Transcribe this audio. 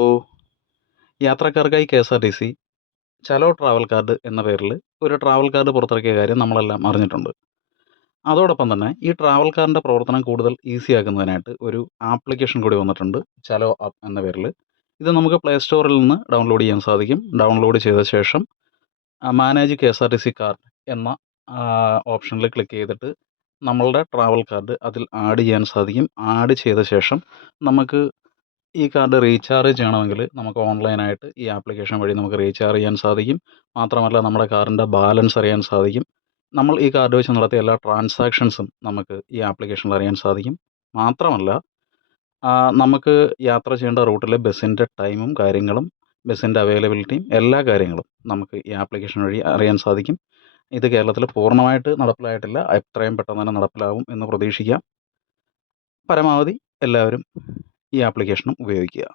അപ്പോൾ യാത്രക്കാർക്കായി KSRTC ചലോ travel card എന്ന പേരിൽ ഒരു ട്രാവൽ കാർഡ് പുറത്തിറക്കിയ കാര്യം നമ്മളെല്ലാം അറിഞ്ഞിട്ടുണ്ട്. അതോടൊപ്പം തന്നെ ഈ ട്രാവൽ കാർഡിൻ്റെ പ്രവർത്തനം കൂടുതൽ ഈസി ആക്കുന്നതിനായിട്ട് ഒരു ആപ്ലിക്കേഷൻ കൂടി വന്നിട്ടുണ്ട്, ചലോ ആപ്പ് എന്ന പേരിൽ. ഇത് നമുക്ക് പ്ലേ സ്റ്റോറിൽ നിന്ന് ഡൗൺലോഡ് ചെയ്യാൻ സാധിക്കും. ഡൗൺലോഡ് ചെയ്ത ശേഷം മാനേജ് KSRTC കാർഡ് എന്ന ഓപ്ഷനിൽ ക്ലിക്ക് ചെയ്തിട്ട് നമ്മളുടെ ട്രാവൽ കാർഡ് അതിൽ ആഡ് ചെയ്യാൻ സാധിക്കും. ആഡ് ചെയ്ത ശേഷം നമുക്ക് ഈ കാർഡ് റീചാർജ് ചെയ്യണമെങ്കിൽ നമുക്ക് ഓൺലൈനായിട്ട് ഈ ആപ്ലിക്കേഷൻ വഴി നമുക്ക് റീചാർജ് ചെയ്യാൻ സാധിക്കും. മാത്രമല്ല നമ്മുടെ കാറിൻ്റെ ബാലൻസ് അറിയാൻ സാധിക്കും. നമ്മൾ ഈ കാർഡ് വെച്ച് നടത്തിയ എല്ലാ ട്രാൻസാക്ഷൻസും നമുക്ക് ഈ ആപ്ലിക്കേഷനിൽ അറിയാൻ സാധിക്കും. മാത്രമല്ല നമുക്ക് യാത്ര ചെയ്യേണ്ട റൂട്ടിലെ ബസ്സിൻ്റെ ടൈമും കാര്യങ്ങളും ബസ്സിൻ്റെ അവൈലബിലിറ്റിയും എല്ലാ കാര്യങ്ങളും നമുക്ക് ഈ ആപ്ലിക്കേഷൻ വഴി അറിയാൻ സാധിക്കും. ഇത് കേരളത്തിൽ പൂർണ്ണമായിട്ട് നടപ്പിലായിട്ടില്ല. എത്രയും പെട്ടെന്ന് തന്നെ നടപ്പിലാവും എന്ന് പ്രതീക്ഷിക്കാം. പരമാവധി എല്ലാവരും ഈ ആപ്ലിക്കേഷനും ഉപയോഗിക്കുക.